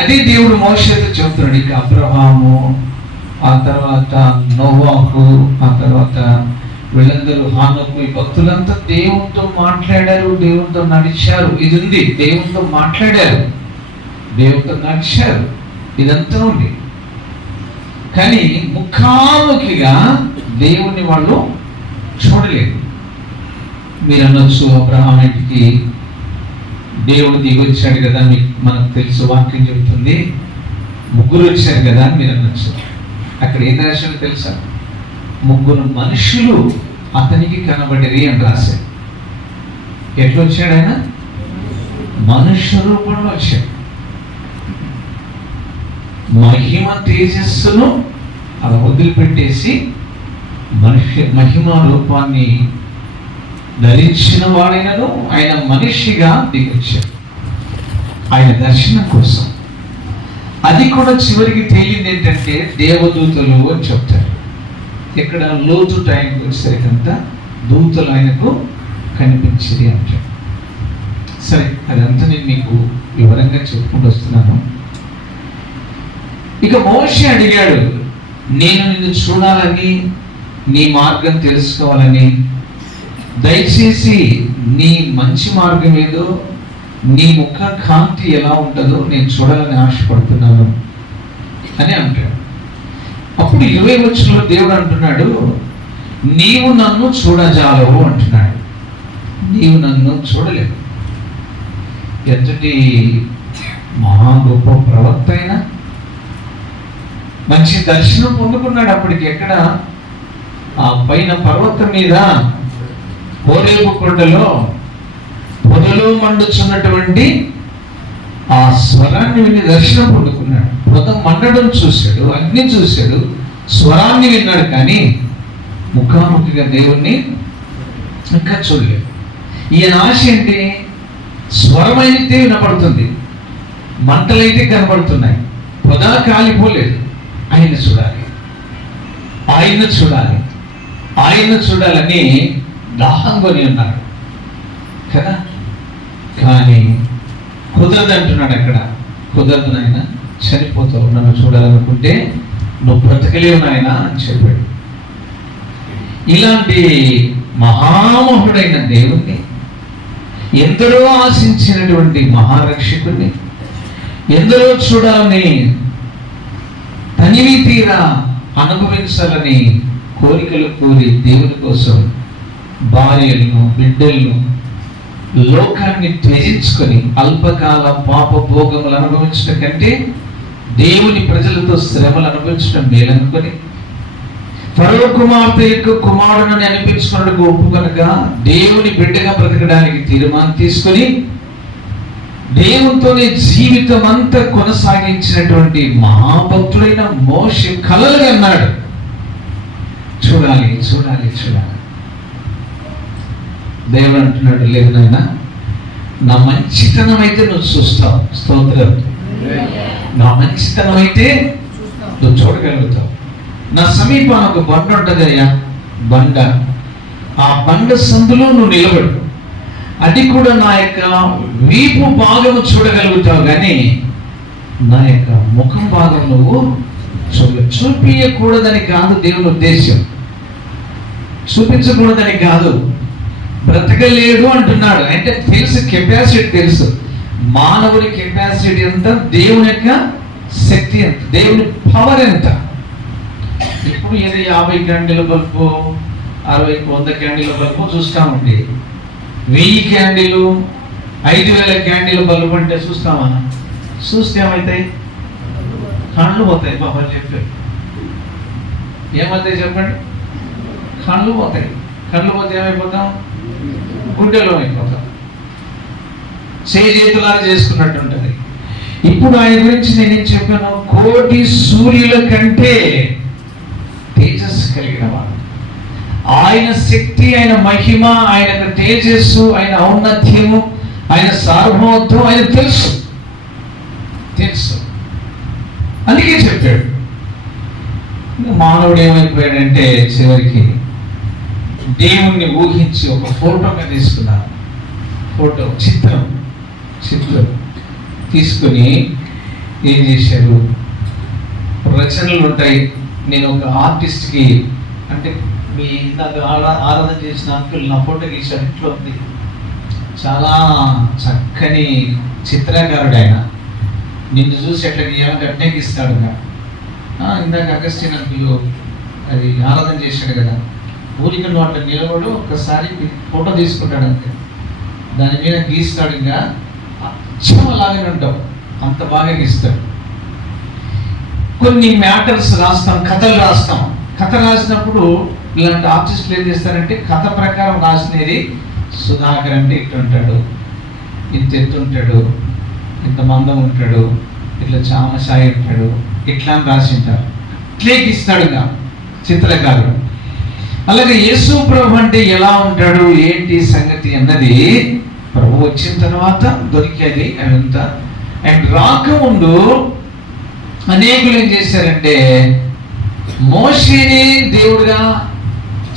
అదే దేవుడు మోషతో చెబుతున్నాడు ఇక అబ్రహాము ఆ తర్వాత నోవాకు ఆ తర్వాత వీళ్ళందరూ హానుకు ఈ భక్తులంతా దేవునితో మాట్లాడారు దేవునితో నడిచారు. ఇది ఉంది దేవునితో మాట్లాడారు. దేవునితో నడిచారు. ఇదంతా ఉంది. కానీ ముఖాముఖిగా దేవుణ్ణి వాళ్ళు చూడలేదు. మీరు అనొచ్చు అబ్రహాం ఇంటికి దేవుడు దిగొచ్చాడు కదా మీకు మనకు తెలుసు వాక్యం చెబుతుంది. ముగ్గురు వచ్చారు కదా అని మీరు అనొచ్చు. అక్కడ ఏం రాశారో తెలుసా? ముగ్గురు మనుషులు అతనికి కనబడిరి అని రాశారు. ఎట్లా వచ్చాడు ఆయన? మనుష్య రూపంలో వచ్చాడు. మహిమ తేజస్సును అలా వదిలిపెట్టేసి మనుష్య మహిమ రూపాన్ని ధరించిన వాడైనను ఆయన మనిషిగా దిగొచ్చాడు ఆయన దర్శనం కోసం. అది కూడా చివరికి తేలింది ఏంటంటే దేవదూతలు అని చెప్తారు. ఇక్కడ లోతు టైంకి వచ్చేసరికంతా దూతలు ఆయనకు కనిపించింది అంటారు సరే అదంతా నేను మీకు వివరంగా చెప్పుకుంటూ వస్తున్నాను. ఇక మోషే అడిగాడు నేను నిన్ను చూడాలని నీ మార్గం తెలుసుకోవాలని దయచేసి నీ మంచి మార్గం ఏదో నీ ముఖ కాంతి ఎలా ఉంటుందో నేను చూడాలని ఆశపడుతున్నాను అని అంటాడు. అప్పుడు ఇరవై వచ్చంలో దేవుడు అంటున్నాడు నీవు నన్ను చూడజాలవు అంటున్నాడు. నీవు నన్ను చూడలేవు. ఎంతటి మహా గొప్ప ప్రవక్త అయినా మంచి దర్శనం పొందుకున్నాడు అప్పటికి ఎక్కడ? ఆ పైన పర్వతం మీద హోరేపు కొండలో పొదలో మండుచున్నటువంటి ఆ స్వరాన్ని విని దర్శనం పొందుకున్నాడు. పొద మండడం చూశాడు అగ్ని చూశాడు స్వరాన్ని విన్నాడు కానీ ముఖాముఖిగా దేవుణ్ణి ఇంకా చూడలేదు. ఈయన ఆశ ఏంటి? స్వరమైతే వినపడుతుంది మంటలైతే కనబడుతున్నాయి పొద కాలిపోలేదు ఆయన చూడాలి. ఆయన చూడాలి. ఆయన చూడాలని దాహం కొని ఉన్నాడు కదా? కానీ కుదరదు అంటున్నాడు అక్కడ. కుదరదు నాయన చనిపోతావు. నన్ను చూడాలనుకుంటే నువ్వు బ్రతకలేవు నాయన అని చెప్పాడు. ఇలాంటి మహామహుడైన దేవుణ్ణి ఎందరో ఆశించినటువంటి మహారక్షకుణ్ణి ఎందరో చూడాలని తనివి తీరా అనుభవించాలని కోరికలు కోరి దేవుని కోసం భార్యలను బిడ్డలను లోకాన్ని త్యజించుకొని అల్పకాల పాప భోగములు అనుభవించడం కంటే దేవుని ప్రజలతో శ్రమలు అనుభవించడం మేలనుకొని పరవ కుమార్తె యొక్క కుమారుని అనిపించుకున్నకు ఒప్పు కనుక దేవుని బిడ్డగా బ్రతకడానికి తీర్మానం తీసుకొని దేవునితోనే జీవితం అంతా కొనసాగించినటువంటి మహాభక్తుడైన మోష కలలుగా అన్నాడు. చూడాలి చూడాలి చూడాలి. దేవుడు అంటున్నాడు లేదు నాయన నా మంచితనం అయితే నువ్వు చూస్తావు. స్తోత్రం. నా మంచితనం అయితే నువ్వు చూడగలుగుతావు. నా సమీపాన ఒక బండ ఉంటుందయ్యా బండ. ఆ బండ సందులో నువ్వు నిలబడు. అది కూడా నా యొక్క వీపు భాగం చూడగలుగుతావు కానీ నా యొక్క ముఖం భాగం నువ్వు చూడ చూపించకూడదని కాదు దేవుని ఉద్దేశం చూపించకూడదని కాదు. బ్రతకలేడు అంటున్నాడు. అంటే తెలుసు కెపాసిటీ తెలుసు. మానవుడి కెపాసిటీ ఎంత? దేవుని యొక్క శక్తి ఎంత? దేవుని పవర్ ఎంత? ఇప్పుడు ఏదో యాభై క్యాండిల్ బల్బు అరవై వంద క్యాండిల్ బల్బు చూస్తామండి. వెయ్యి క్యాండిల్ ఐదు వేల క్యాండిల్ బల్బు అంటే చూస్తామా? చూస్తే ఏమవుతాయి కళ్ళు పోతాయి బాబా చెప్పారు ఏమవుతాయి చెప్పండి? కళ్ళు పోతాయి. కళ్ళు పోతే ఏమైపోతాం? గుండెలో అయిపోతాం చేయి చేతులారా చేసుకున్నట్టు ఉంటుంది ఇప్పుడు ఆయన గురించి నేనేం చెప్పాను? కోటి సూర్యుల కంటే తేజస్సు కలిగిన వాడు. ఆయన శక్తి ఆయన మహిమ ఆయన తేజస్సు ఆయన ఔన్నత్యము ఆయన సార్వభౌమత్వం ఆయన తెలుసు. తెలుసు. అందుకే చెప్పాడు. మానవుడు ఏమైపోయాడంటే చివరికి దేవుణ్ణి ఊహించి ఒక ఫోటోగా తీసుకున్నాను ఫోటో చిత్రం చిత్రం. తీసుకొని ఏం చేశారు? రచనలు ఉంటాయి. నేను ఒక ఆర్టిస్ట్కి అంటే మీ ఇందాక ఆరా ఆరాధన చేసిన అంకుల్ నా ఫోటో గీశాడు ఇంట్లో ఉంది. చాలా చక్కని చిత్రకారుడు ఆయన. నిన్ను చూసి ఎట్లా గీయాలంటే అట్నే గీస్తాడు ఇందాక అగస్టిన్ అంకుల్ అది ఆరాధన చేశాడు కదా. మూలికలు నువ్వు అట్లా నిలబడు ఒకసారి ఫోటో తీసుకుంటాడు అంతే దాని మీద గీస్తాడు ఇంకా. అచ్చం అలాగే ఉంటావు అంత బాగా గీస్తాడు. కొన్ని మ్యాటర్స్ రాస్తాం కథలు రాస్తాం. కథ రాసినప్పుడు ఇలాంటి ఆర్టిస్టులు ఏం చేస్తారంటే కథ ప్రకారం రాసినది సుధాకర్ అంటే ఇట్లా ఉంటాడు. ఇంత ఎత్తు ఉంటాడు. ఇంత మందం ఉంటాడు. ఇట్లా చామసాయి ఉంటాడు. ఇట్లా అని రాసింటారు ఇట్లే గీస్తాడు ఇంకా. చిత్రకారుడు. అలాగే యేసు ప్రభు అంటే ఎలా ఉంటాడు ఏంటి సంగతి అన్నది ప్రభు వచ్చిన తర్వాత దొరికేది అదంతా. అండ్ రాకముందు అనేకులు ఏం చేశారంటే మోషేని దేవుడిగా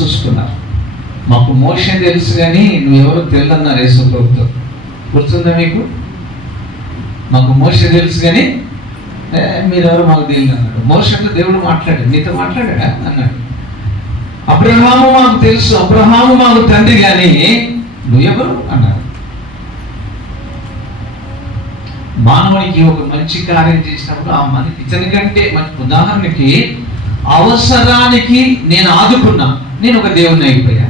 చూసుకున్నారు. మాకు మోషే తెలుసు కానీ నువ్వెవరు తెలియదన్నారు యేసు ప్రభుతో. గుర్తుందా మీకు? మాకు మోషే తెలుసు కానీ మీరెవరు మాకు తెలియదు అన్నాడు మోషంతో దేవుడు మాట్లాడాడు. నీతో మాట్లాడాడా? అన్నాడు. అబ్రహాము మాకు తెలుసు అబ్రహాము మాకు తండ్రి కానీ నువ్వెవరు అన్నాడు మానవునికి ఒక మంచి కార్యం చేసినప్పుడు ఆ మని ఇతని కంటే ఉదాహరణకి అవసరానికి నేను ఆదుకున్నా నేను ఒక దేవుడిని అయిపోయా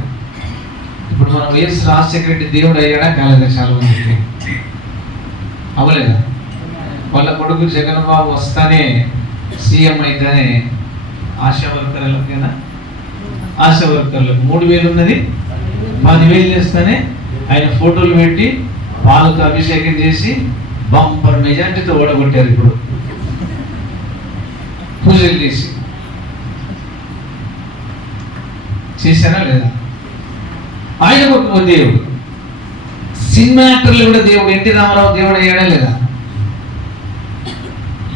ఇప్పుడు మనం వైఎస్ రాజశేఖర రెడ్డి దేవుడు అయ్యాడా? కాలేదా చాలా మందికి అవ్వలేదా? వాళ్ళ కొడుకు జగన్ బాబు వస్తానే సీఎం అయితేనే ఆశా వర్కర్లకేనా ఆశా వర్కర్లకు మూడు వేలు ఉన్నది. పదివేలు చేస్తానే ఆయన ఫోటోలు పెట్టి పాలకు అభిషేకం చేసి బంపర్ మెజార్టీతో ఓడగొట్టారు ఇప్పుడు. పూజలు చేసి. చేశారా లేదా? ఆయన ఒక దేవుడు. సినిమా యాక్టర్లు కూడా దేవుడు ఎన్టీ రామారావు దేవుడు అయ్యాడా లేదా?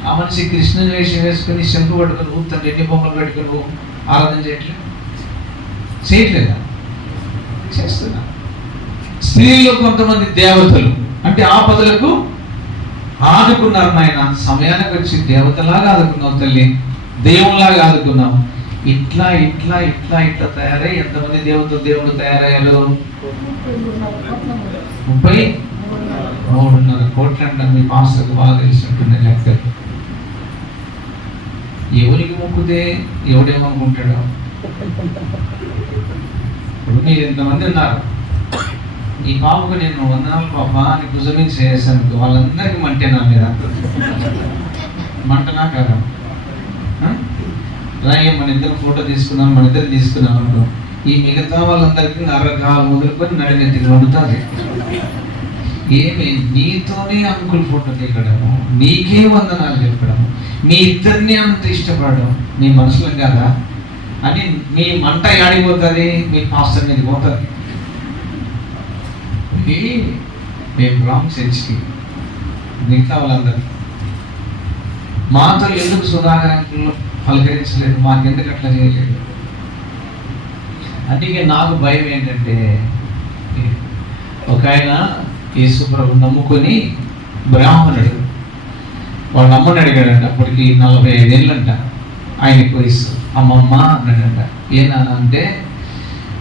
ఆ మనిషి కృష్ణుని వేషం వేసుకుని శంకు పట్టుకుని ఊపుతాను ఎన్ని బొమ్మలు పెట్టుకుని ఆరాధన చేయట్లేదు. చేయట్లేదా? చేస్తున్నా. స్త్రీల్లో కొంతమంది దేవతలు అంటే ఆపదలకు ఆదుకున్నారు నాయన. సమయానికి వచ్చి దేవతలాగా ఆదుకున్నావు తల్లి దేవునిలాగా ఆదుకున్నావు. ఇట్లా ఇట్లా ఇట్లా ఇట్లా తయారై ఎంతమంది దేవతలు దేవుడు తయారయ్యారు? ముప్పై? మూడున్నర కోట్ల మీ మాస్టర్కు బాగా తెలిసినట్టుంది లెక్కలు. ఎవరికి మొక్కుతే ఎవడేమనుకుంటాడో? ఇప్పుడు మీరు ఇంతమంది ఉన్నారు. ఈ బాబుకు నేను వందనాలు పాప అని భుజమి చేశాను వాళ్ళందరికీ మంటేనా మీద మంటనా కదా? అలాగే మన ఇద్దరు ఫోటో తీసుకున్నాం మన ఇద్దరు తీసుకున్నాం అనుకో. ఈ మిగతా వాళ్ళందరికీ అరకాలు మొదలుకొని నడినెత్తికి వండుతుంది ఏమి? నీతోనే అంకుల్ ఫోటో దిగడము నీకే వందనాలు చెప్పడం మీ ఇద్దరిని అంత ఇష్టపడడం మీ మనసులో కదా? అని మీ మంట ఆడిపోతుంది మీ పాస్టర్ మీద పోతుంది. ఇది మేము రాంగ్ చర్చ్కి మిగతా వాళ్ళందరూ. మాతో ఎందుకు సుధాకరంలో పలకరించలేదు? పలకరించలేదు మాకెందుకు అట్లా చేయలేదు? అందుకే నాకు భయం ఏంటంటే ఒక ఆయన యేసుప్రభు నమ్ముకొని బ్రాహ్మణుడు. వాడు నమ్మని అడిగాడంట అప్పటికి నలభై ఐదేళ్ళంట. ఆయన వయసు అమ్మమ్మ అన్నాడంట ఏనా అంటే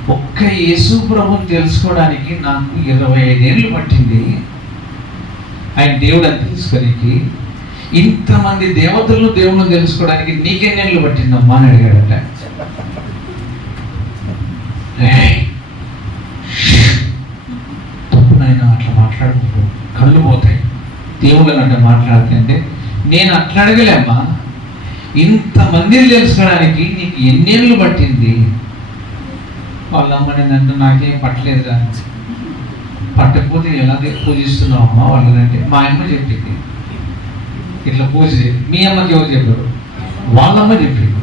ఒక్క యేసు ప్రభుని తెలుసుకోవడానికి నాకు ఇరవై ఐదేళ్ళు పట్టింది. ఆయన దేవుడు అని తెలుసుకోనికి. ఇంతమంది దేవతలను దేవుళ్ళని తెలుసుకోవడానికి నీకెన్నేళ్ళు పట్టిందమ్మా అని అడిగాడట. తప్పునైనా అట్లా మాట్లాడుకుంటూ కళ్ళు పోతాయి. దేవుళ్ళని అట్లా మాట్లాడుతుంటే నేను అట్లా అడగలేమ్మా. ఇంతమందిని తెలుసుకోవడానికి నీకు ఎన్నేళ్ళు పట్టింది? వాళ్ళ అమ్మనేదంటే నాకేం పట్టలేదు పట్టకపోతే ఎలా పూజిస్తున్నావు అమ్మ వాళ్ళనంటే మా అమ్మ చెప్పింది. ఇట్లా పూజ మీ అమ్మకి ఎవరు చెప్పారు? వాళ్ళమ్మ చెప్పింది.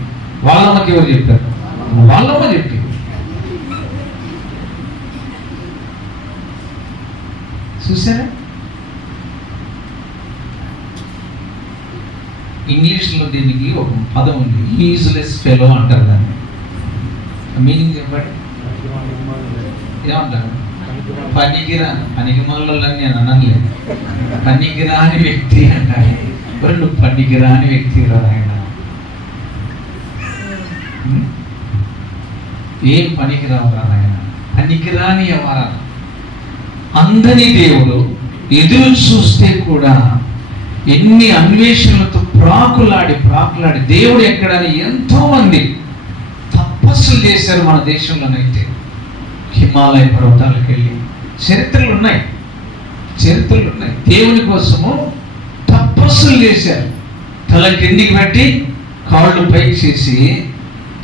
వాళ్ళమ్మకి ఎవరు చెప్పారు? వాళ్ళమ్మ చెప్పింది. చూసారా ఇంగ్లీష్లో దీనికి ఒక పదం ఉంది. యూజ్లెస్ ఫెలో అంటారు దాన్ని. మీనింగ్ చెప్పండి. ఏమంటారు? పనికిరా. పనికి నేను అనలేదు పనికిరాని వ్యక్తి అంటారు. రెండు పనికిరాని వ్యక్తి ఆయన ఏం పనికిరావరా ఆయన పనికిరాని ఎవరా అందని దేవుడు ఎదురు చూస్తే కూడా ఎన్ని అన్వేషణలతో ప్రాకులాడి ప్రాకులాడి. దేవుడు ఎక్కడని ఎంతోమంది తపస్సులు చేశారు మన దేశంలోనైతే. హిమాలయ పర్వతాలకు వెళ్ళి చరిత్రలు ఉన్నాయి చరిత్రలు ఉన్నాయి దేవుని కోసము తపస్సులు చేశారు. తల కిందికి పెట్టి కాళ్ళు పైకి చేసి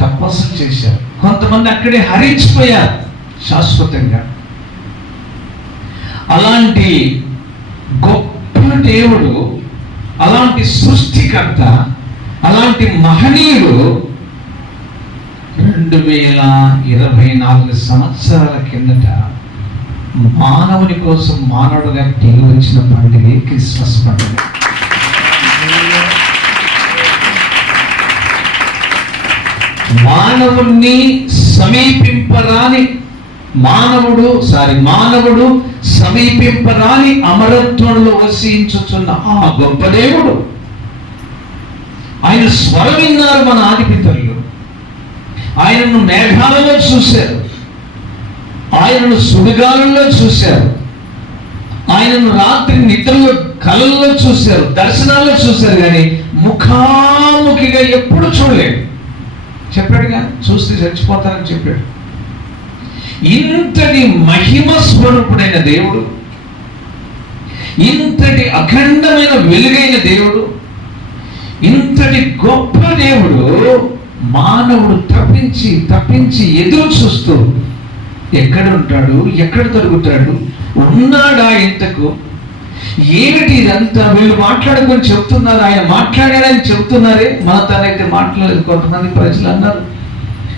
తపస్సులు చేశారు. కొంతమంది అక్కడే హరించిపోయారు శాశ్వతంగా. అలాంటి గొప్ప దేవుడు అలాంటి సృష్టికర్త అలాంటి మహనీయుడు రెండు వేల ఇరవై నాలుగు సంవత్సరాల కిందట మానవుని కోసం మానవుడుగా దిగి వచ్చిన పండుగ క్రిస్మస్ పండుగ మానవుణ్ణి సమీపింపరాని మానవుడు సారీ మానవుడు సమీపింపరాని అమరత్వంలో వసించుచున్న ఆ గొప్ప దేవుడు. ఆయన స్వరం విన్నారు మన ఆదిపితరులు. ఆయనను మేఘాలలో చూశారు. ఆయనను సుడిగాలంలో చూశారు. ఆయనను రాత్రి నిద్రలో కళల్లో చూశారు. దర్శనాల్లో చూశారు కానీ ముఖాముఖిగా ఎప్పుడు చూడలేదు. చెప్పాడుగా చూస్తే చచ్చిపోతారని చెప్పాడు. ఇంతటి మహిమ స్వరూపుడైన దేవుడు. ఇంతటి అఖండమైన వెలుగైన దేవుడు. ఇంతటి గొప్ప దేవుడు మానవుడు తప్పించి తప్పించి ఎదురు చూస్తూ ఎక్కడ ఉంటాడు ఎక్కడ దొరుకుతాడు ఉన్నాడా ఇంతకు? ఏమిటి ఇదంతా? వీళ్ళు మాట్లాడుకొని చెప్తున్నారు ఆయన మాట్లాడాడని చెప్తున్నారే. మన తనైతే మాట్లాడలేదు కొంతమంది ప్రజలు అన్నారు.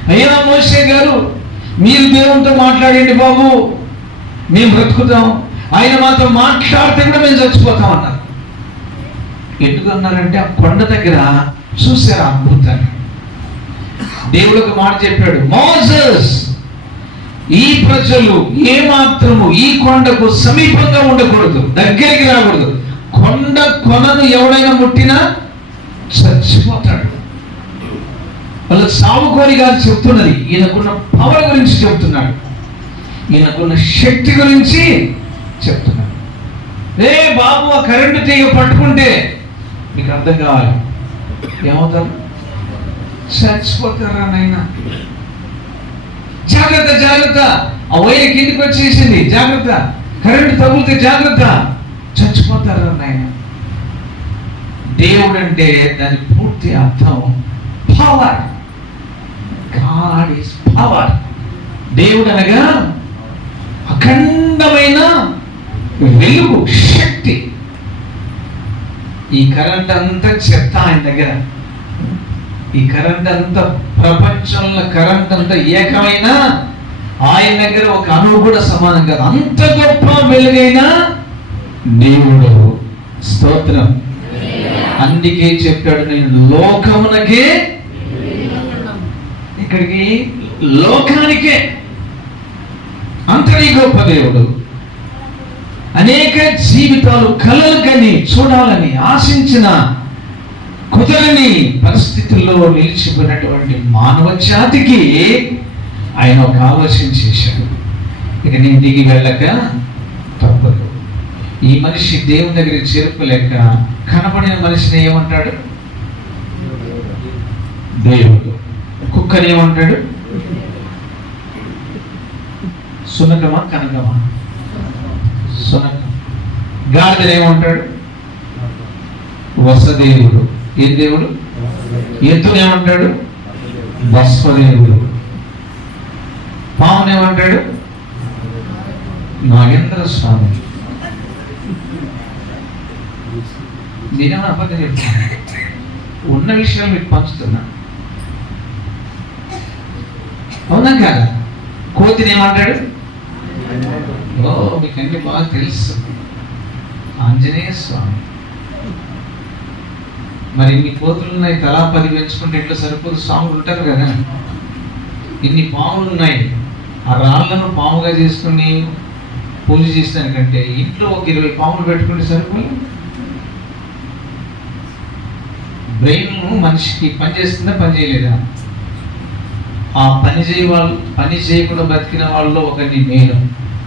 అయ్యా మోసే గారు మీరు దేవునితో మాట్లాడండి బాబు. మేము బ్రతుకుతాం. ఆయన మాతో మాట్లాడితే కూడా మేము చచ్చిపోతాం అన్నారు. ఎందుకు అన్నారంటే ఆ కొండ దగ్గర చూశారు ఆ అద్భుతాన్ని. దేవుడు ఒక మాట చెప్పాడు మోజస్ ఈ ప్రజలు ఏ మాత్రము ఈ కొండకు సమీపంగా ఉండకూడదు దగ్గరికి రాకూడదు. కొండ కొనను ఎవడైనా ముట్టినా చచ్చిపోతాడు. వాళ్ళ సావుకోరి గారు చెప్తున్నది. ఈయనకున్న పవర్ గురించి చెప్తున్నాడు. ఈయనకున్న శక్తి గురించి చెప్తున్నాడు. రే బాబు ఆ కరెంటు తీగ పట్టుకుంటే మీకు అర్థం కావాలి. ఏమవుతారు? చచ్చిపోతారా నాయన? జాగ్రత్త జాగ్రత్త. ఆ వైర్ కిందికి వచ్చేసింది. జాగ్రత్త. కరెంటు తగులితే జాగ్రత్త. చచ్చిపోతారా నాయన? దేవుడు అంటే దాని పూర్తి అర్థం. పవర్ గాడ్ ఇస్ పవర్ దేవుడు అనగా అఖండమైన వెలుగు శక్తి. ఈ కరెంట్ అంతా చెత్త ఆయన దగ్గర. ఈ కరెంట్ అంతా ప్రపంచంలో కరెంట్ అంతా ఏకమైన ఆయన దగ్గర ఒక అణువు కూడా సమానం కాదు. అంత గొప్ప వెలుగైన దేవుడు. స్తోత్రం. అందుకే చెప్పాడు నేను లోకమునకే ఇక్కడికి లోకానికే అంతటి గొప్ప దేవుడు. అనేక జీవితాలు కలలు కని చూడాలని ఆశించిన కుదరని పరిస్థితుల్లో నిలిచిపోయినటువంటి మానవ జాతికి ఆయన ఒక ఆలోచన చేశాడు. ఇక నేను దిగి వెళ్ళక తప్పదు. ఈ మనిషి దేవుని దగ్గరికి చేరుకోలేక కనబడిన మనిషిని ఏమంటాడు? దేవుడు. కుక్కని ఏమంటాడు సునకమా కనకమా? సునకం గాడిదని ఏమంటాడు వసదేవుడు ఏ దేవుడు? ఎత్తుని ఏమంటాడు భస్వదేవుడు పాముని ఏమంటాడు? నాగేంద్ర స్వామి నేనేమన్నా అబద్ధం చెప్తున్నా? ఉన్న విషయాలు మీకు పంచుతున్నా. అవునా కాదా? కోతిని ఏమంటాడు? ఓ మీకు అన్ని బాగా తెలుసు. ఆంజనేయ స్వామి. మరి ఇన్ని కోతులు ఉన్నాయి తలా పది పెంచుకుంటే ఎట్లా సరిపోదు? స్వాములు ఉంటారు కదా. ఇన్ని పాములు ఉన్నాయి ఆ రాళ్ళను పాముగా చేసుకుని పూజ చేసేదానికంటే ఇంట్లో ఒక ఇరవై పాములు పెట్టుకుంటే సరిపోయి బ్రెయిన్ మనిషికి పని చేస్తుందా పని చేయలేదా ఆ పని చేయ వాళ్ళు పని చేయకుండా బతికిన వాళ్ళలో ఒకరిని నేను.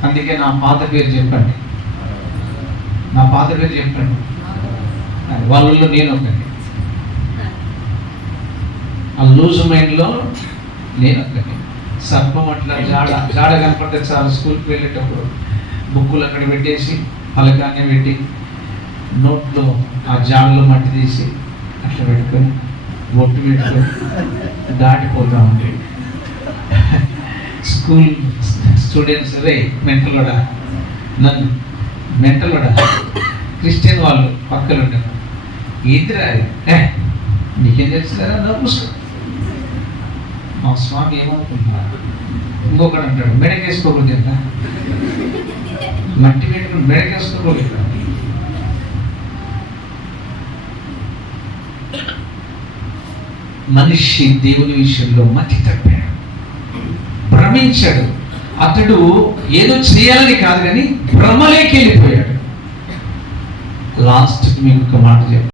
అందుకే నా పాత పేరు చెప్పండి. నా పాత పేరు చెప్పండి. వాళ్ళల్లో వాళ్ళలో నేను ఒకటి ఆ లూజ్ మైండ్లో నేను ఒకటి సర్పం అట్లా జాడ జాడ కనపడితే చాలా స్కూల్కి వెళ్ళేటప్పుడు బుక్కులు అక్కడ పెట్టేసి పలకాన్ని పెట్టి నోట్లో ఆ జాడలో మట్టి తీసి అట్లా పెట్టుకొని బొట్టు పెట్టుకొని దాటిపోతా ఉంటాయి స్కూల్ స్టూడెంట్స్ రే మెంటల్ కూడా నన్ను. మెంటల్ కూడా క్రిస్టియన్ వాళ్ళు పక్కన ఉంటారు ఏంటిరా అది? నీకేం తెలుసురా నవ్వు మా స్వామి ఏమనుకుంటున్నారు ఇంకొకడు అంటాడు మెడకేసుకోకూడదు ఎంత మట్టి పెట్టుకుని మెడకేసుకోకూడదు మనిషి దేవుని విషయంలో మట్టి తప్పాడు. భ్రమించాడు అతడు ఏదో చేయాలని కాదు కానీ భ్రమలేకి వెళ్ళిపోయాడు. లాస్ట్ మీకు ఒక మాట చెప్పాను